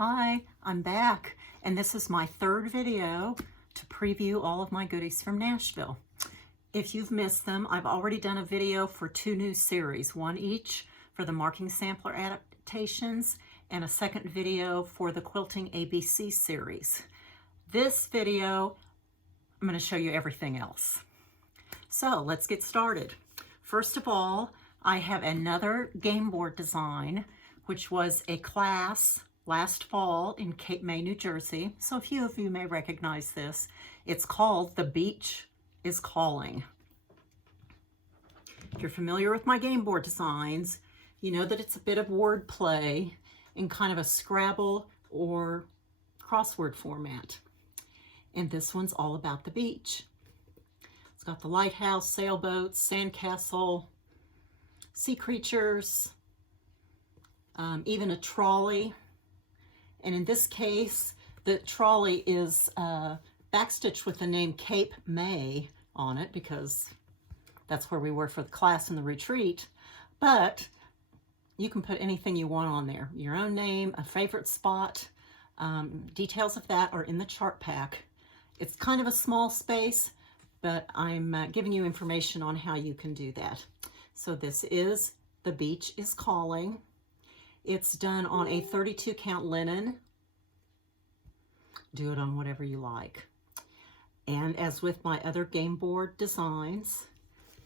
Hi, I'm back, and this is my third video to preview all of my goodies from Nashville. If you've missed them, I've already done a video for two new series, one each for the marking sampler adaptations and a second video for the quilting ABC series. This video, I'm going to show you everything else. So let's get started. First of all, I have another game board design, which was a class last fall in Cape May, New Jersey. So a few of you may recognize this. It's called The Beach is Calling. If you're familiar with my game board designs, you know that it's a bit of word play in kind of a Scrabble or crossword format. And this one's all about the beach. It's got the lighthouse, sailboats, sandcastle, sea creatures, even a trolley. And in this case, the trolley is backstitched with the name Cape May on it because that's where we were for the class and the retreat. But you can put anything you want on there. Your own name, a favorite spot. Details of that are in the chart pack. It's kind of a small space, but I'm giving you information on how you can do that. So this is The Beach is Calling. It's done on a 32 count linen. Do it on whatever you like. And as with my other game board designs,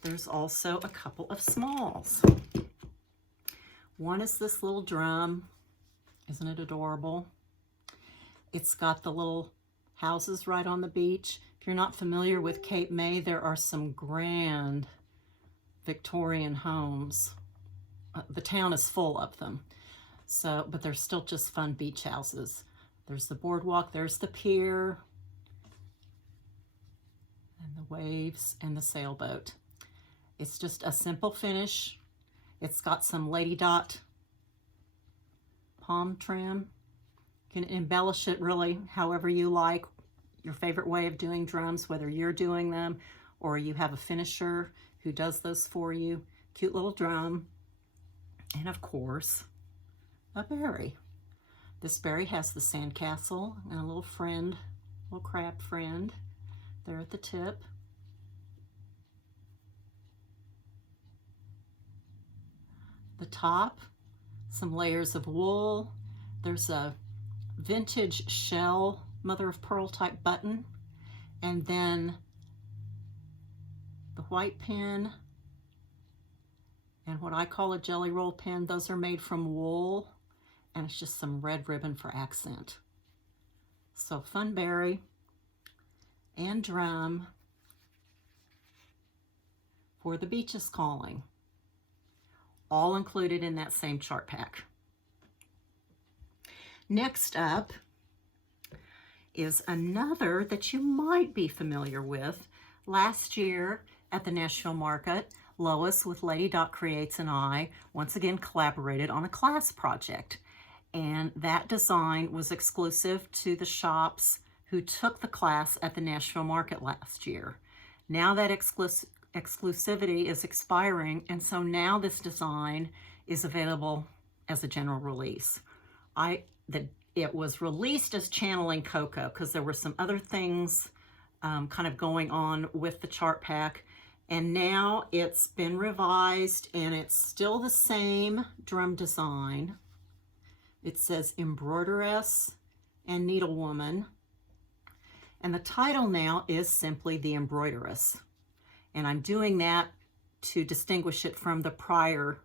there's also a couple of smalls. One is this little drum. Isn't it adorable? It's got the little houses right on the beach. If you're not familiar with Cape May, there are some grand Victorian homes. The town is full of them. So, but they're still just fun beach houses. There's the boardwalk, there's the pier, and the waves and the sailboat. It's just a simple finish. It's got some lady dot palm trim. You can embellish it really however you like, your favorite way of doing drums, whether you're doing them or you have a finisher who does those for you. Cute little drum. And of course, a berry. This berry has the sandcastle and a little friend, little crab friend there at the tip. The top, some layers of wool. There's a vintage shell, mother of pearl type button, and then the white pin and what I call a jelly roll pin. Those are made from wool, and it's just some red ribbon for accent. So fun berry and drum for The Beach is Calling. All included in that same chart pack. Next up is another that you might be familiar with. Last year at the Nashville Market, Lois with Lady Dot Creates and I once again collaborated on a class project. And that design was exclusive to the shops who took the class at the Nashville Market last year. Now that exclusivity is expiring, and so now this design is available as a general release. It was released as Channeling Cocoa because there were some other things kind of going on with the chart pack, and now it's been revised and it's still the same drum design. It says Embroideress and Needlewoman, and the title now is simply The Embroideress. And I'm doing that to distinguish it from the prior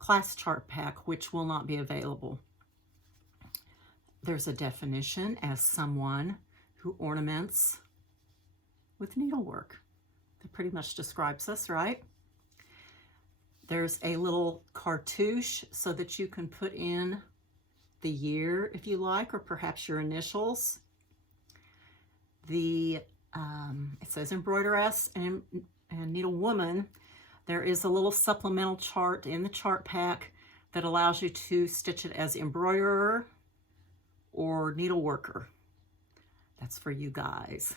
class chart pack, which will not be available. There's a definition as someone who ornaments with needlework. That pretty much describes us, right? There's a little cartouche so that you can put in the year if you like, or perhaps your initials. It says Embroideress and Needlewoman. There is a little supplemental chart in the chart pack that allows you to stitch it as embroiderer or needleworker. That's for you guys.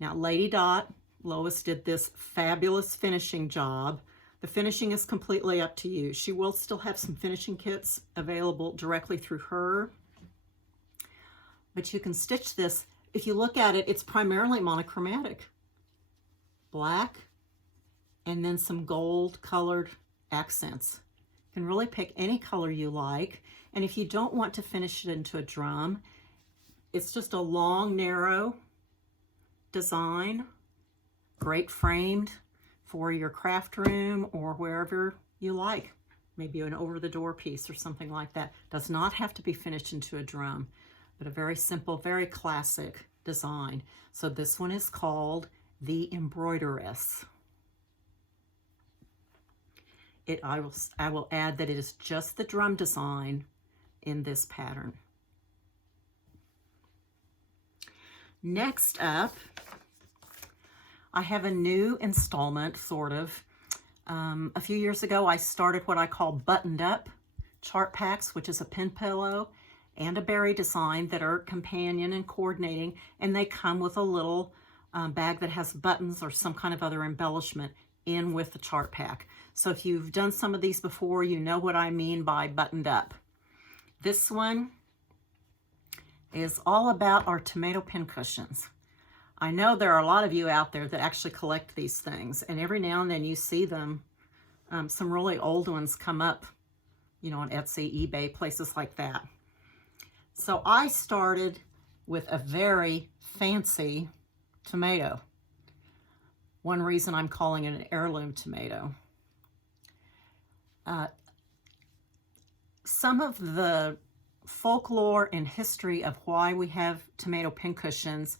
Now, Lady Dot, Lois did this fabulous finishing job. The finishing is completely up to you. She will still have some finishing kits available directly through her, but you can stitch this. If you look at it, it's primarily monochromatic. Black and then some gold colored accents. You can really pick any color you like. And if you don't want to finish it into a drum, it's just a long, narrow design, great framed for your craft room or wherever you like. Maybe an over-the-door piece or something like that. Does not have to be finished into a drum, but a very simple, very classic design. So this one is called the Embroideress. I will add that it is just the drum design in this pattern. Next up, I have a new installment, sort of. A few years ago, I started what I call buttoned up chart packs, which is a pin pillow and a berry design that are companion and coordinating, and they come with a little bag that has buttons or some kind of other embellishment in with the chart pack. So if you've done some of these before, you know what I mean by buttoned up. This one is all about our tomato pin cushions. I know there are a lot of you out there that actually collect these things, and every now and then you see them, some really old ones come up, you know, on Etsy, eBay, places like that. So I started with a very fancy tomato. One reason I'm calling it an heirloom tomato. Some of the folklore and history of why we have tomato pincushions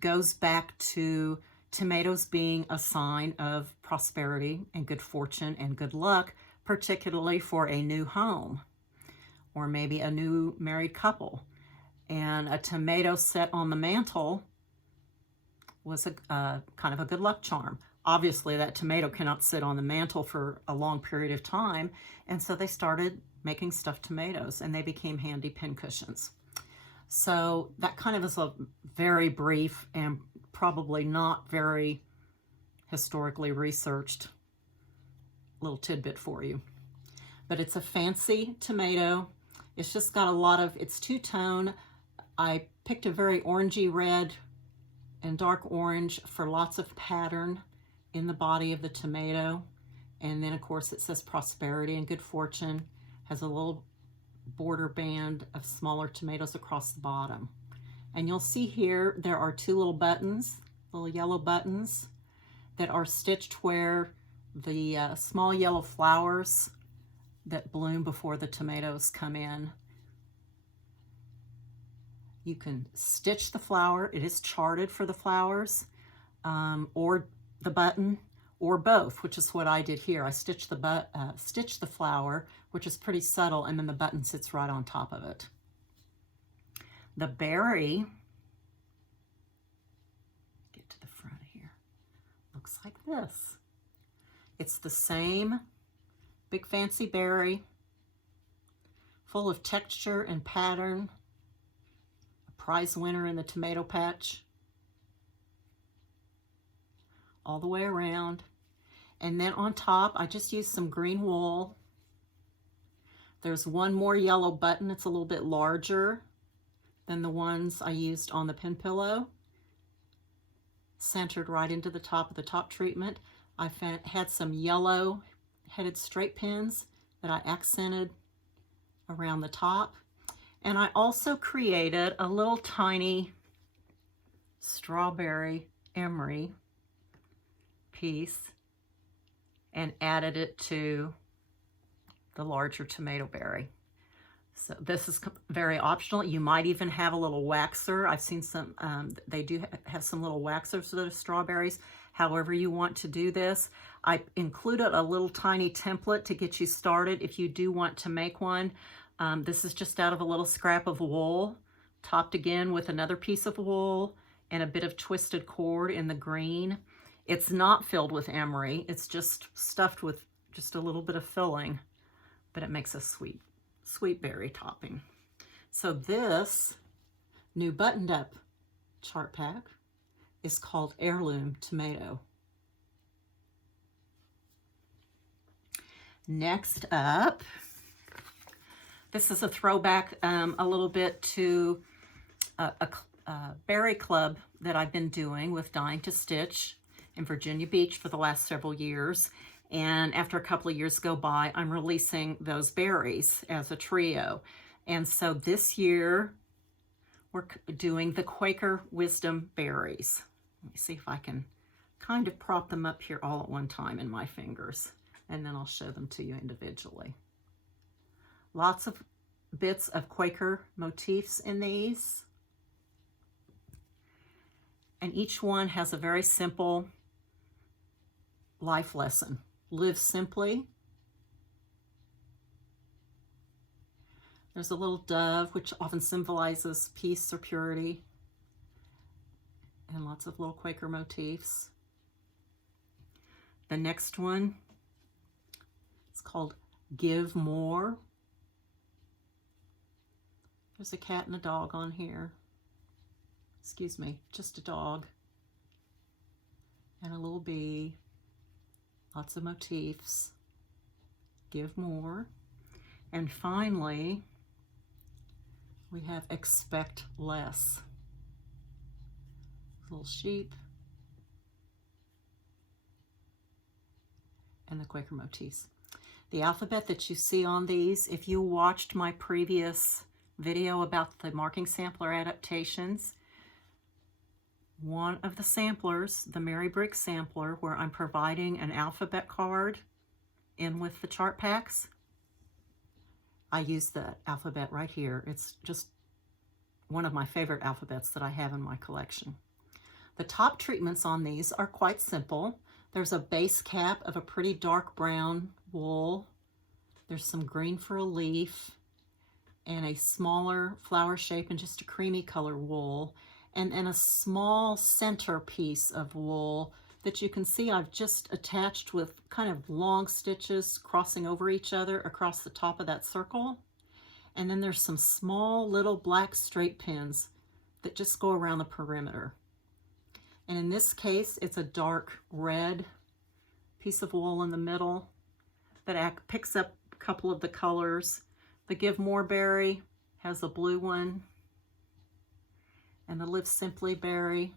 goes back to tomatoes being a sign of prosperity and good fortune and good luck, particularly for a new home or maybe a new married couple. And a tomato set on the mantle was a kind of a good luck charm. Obviously, that tomato cannot sit on the mantle for a long period of time, and so they started making stuffed tomatoes, and they became handy pin cushions. So that kind of is a very brief and probably not very historically researched little tidbit for you. But it's a fancy tomato. It's just got a lot of, it's two-tone. I picked a very orangey red and dark orange for lots of pattern in the body of the tomato. And then of course it says prosperity and good fortune. Has a little border band of smaller tomatoes across the bottom. And you'll see here there are two little buttons, little yellow buttons that are stitched where the small yellow flowers that bloom before the tomatoes come in. You can stitch the flower. It is charted for the flowers, or the button, or both, which is what I did here. I stitched the flower, which is pretty subtle, and then the button sits right on top of it. The berry, get to the front here, looks like this. It's the same big fancy berry, full of texture and pattern, a prize winner in the tomato patch, all the way around. And then on top, I just used some green wool. There's one more yellow button. It's a little bit larger than the ones I used on the pin pillow, centered right into the top of the top treatment. I had some yellow headed straight pins that I accented around the top. And I also created a little tiny strawberry emery piece and added it to the larger tomato berry. So this is very optional. You might even have a little waxer. I've seen some, they do have some little waxers that are strawberries. However you want to do this. I included a little tiny template to get you started if you do want to make one. This is just out of a little scrap of wool, topped again with another piece of wool and a bit of twisted cord in the green. It's not filled with emery. It's just stuffed with just a little bit of filling, but it makes a sweet berry topping. So this new buttoned up chart pack is called Heirloom Tomato. Next up, this is a throwback a little bit to a berry club that I've been doing with Dying to Stitch in Virginia Beach for the last several years. And after a couple of years go by, I'm releasing those berries as a trio. And so this year, we're doing the Quaker Wisdom berries. Let me see if I can kind of prop them up here all at one time in my fingers, and then I'll show them to you individually. Lots of bits of Quaker motifs in these. And each one has a very simple life lesson. Live simply. There's a little dove, which often symbolizes peace or purity. And lots of little Quaker motifs. The next one is called Give More. There's a cat and a dog on here. Excuse me, just a dog. And a little bee. Lots of motifs. Give More. And finally, we have Expect Less. Little sheep. And the Quaker motifs. The alphabet that you see on these, if you watched my previous video about the marking sampler adaptations, one of the samplers, the Mary Brick sampler, where I'm providing an alphabet card in with the chart packs, I use the alphabet right here. It's just one of my favorite alphabets that I have in my collection. The top treatments on these are quite simple. There's a base cap of a pretty dark brown wool. There's some green for a leaf and a smaller flower shape and just a creamy color wool. And a small center piece of wool that you can see I've just attached with kind of long stitches crossing over each other across the top of that circle. And then there's some small little black straight pins that just go around the perimeter. And in this case, it's a dark red piece of wool in the middle that picks up a couple of the colors. The Give More berry has a blue one. And the Live Simply berry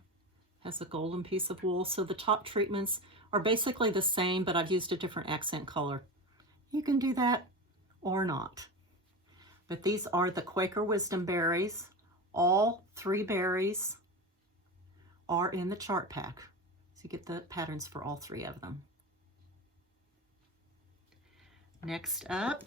has a golden piece of wool. So the top treatments are basically the same, but I've used a different accent color. You can do that or not. But these are the Quaker Wisdom berries. All 3 berries are in the chart pack. So you get the patterns for all 3 of them. Next up,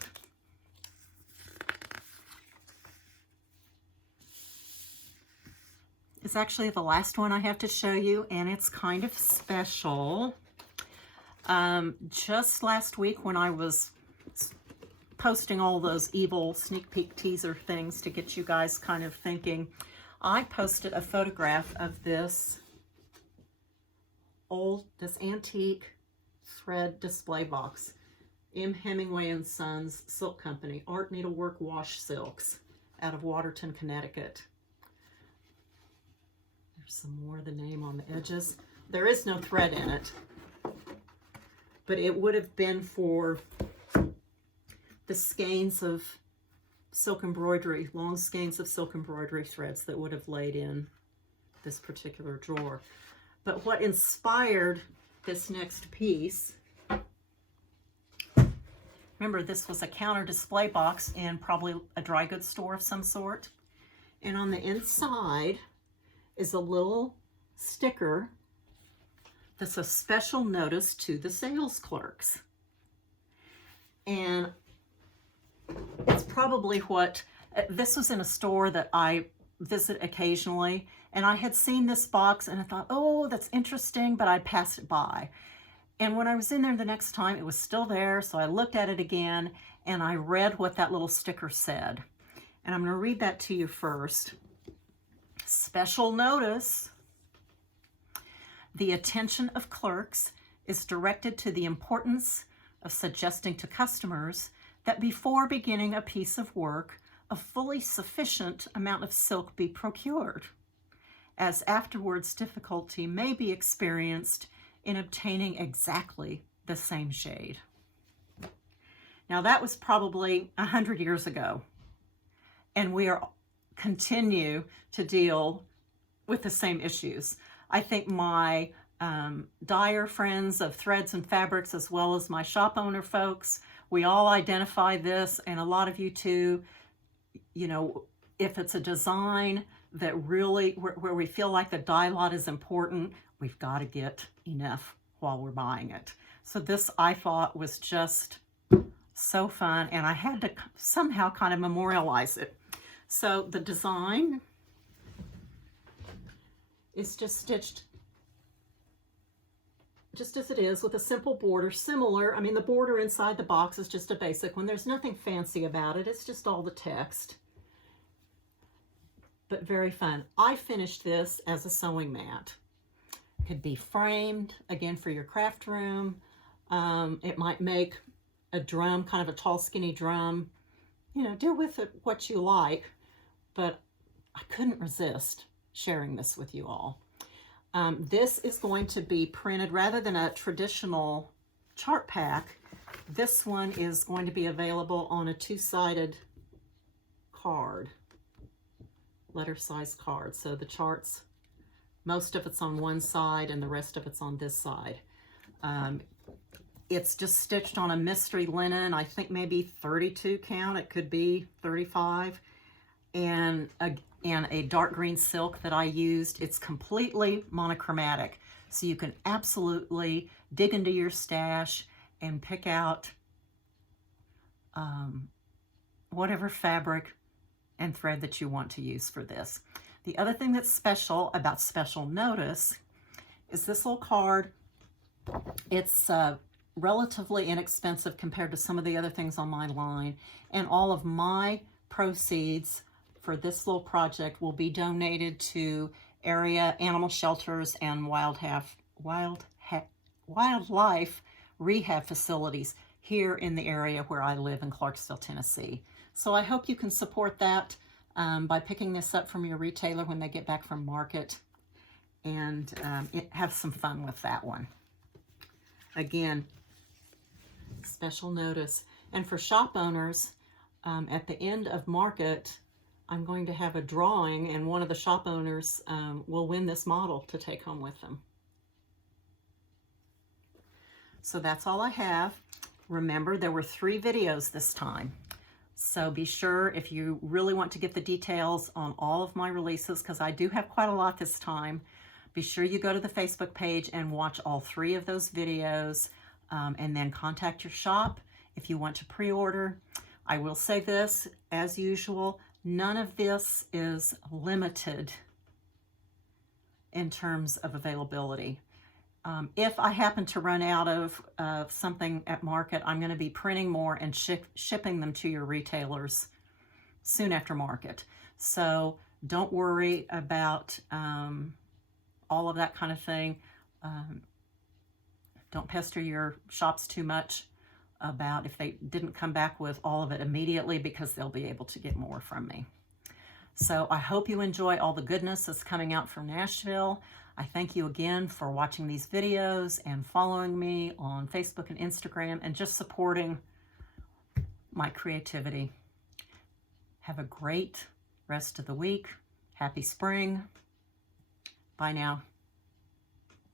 it's actually the last one I have to show you, and it's kind of special. Just last week when I was posting all those evil sneak peek teaser things to get you guys kind of thinking, I posted a photograph of this antique thread display box. M. Hemingway & Sons Silk Company, Art Needlework Wash Silks out of Waterton, Connecticut. There's some more of the name on the edges. There is no thread in it, but it would have been for the skeins of silk embroidery, long skeins of silk embroidery threads that would have laid in this particular drawer. But what inspired this next piece, remember this was a counter display box in probably a dry goods store of some sort. And on the inside is a little sticker that's a special notice to the sales clerks. And it's probably what, this was in a store that I visit occasionally, and I had seen this box and I thought, oh, that's interesting, but I passed it by. And when I was in there the next time, it was still there, so I looked at it again and I read what that little sticker said. And I'm going to read that to you first. Special notice. The attention of clerks is directed to the importance of suggesting to customers that before beginning a piece of work, a fully sufficient amount of silk be procured, as afterwards difficulty may be experienced in obtaining exactly the same shade. Now that was probably 100 years ago, and we are continue to deal with the same issues. I think my dyer friends of threads and fabrics, as well as my shop owner folks, we all identify this, and a lot of you too. You know, if it's a design that really, where we feel like the dye lot is important, we've got to get enough while we're buying it. So this, I thought, was just so fun, and I had to somehow kind of memorialize it. So the design is just stitched just as it is, with a simple border, similar. I mean, the border inside the box is just a basic one. There's nothing fancy about it. It's just all the text, but very fun. I finished this as a sewing mat. Could be framed, again, for your craft room. It might make a drum, kind of a tall, skinny drum. You know, do with it what you like, but I couldn't resist sharing this with you all. This is going to be printed rather than a traditional chart pack. This one is going to be available on a two-sided card, letter size card. So the charts, most of it's on one side and the rest of it's on this side. It's just stitched on a mystery linen, I think maybe 32 count, it could be 35, and a dark green silk that I used. It's completely monochromatic, so you can absolutely dig into your stash and pick out whatever fabric and thread that you want to use for this. The other thing that's special about Special Notice is this little card. It's relatively inexpensive compared to some of the other things on my line, and all of my proceeds for this little project will be donated to area animal shelters and wildlife rehab facilities here in the area where I live in Clarksville, Tennessee. So I hope you can support that by picking this up from your retailer when they get back from market, and have some fun with that one. Again, Special Notice. And for shop owners, at the end of market, I'm going to have a drawing, and one of the shop owners will win this model to take home with them. So that's all I have. Remember, there were 3 videos this time. So be sure, if you really want to get the details on all of my releases, because I do have quite a lot this time, be sure you go to the Facebook page and watch all 3 of those videos, and then contact your shop if you want to pre-order. I will say this, as usual, none of this is limited in terms of availability. If I happen to run out of something at market, I'm going to be printing more and shipping them to your retailers soon after market. So don't worry about all of that kind of thing. Don't pester your shops too much about if they didn't come back with all of it immediately, because they'll be able to get more from me. So I hope you enjoy all the goodness that's coming out from Nashville. I thank you again for watching these videos and following me on Facebook and Instagram and just supporting my creativity. Have a great rest of the week. Happy spring. Bye now.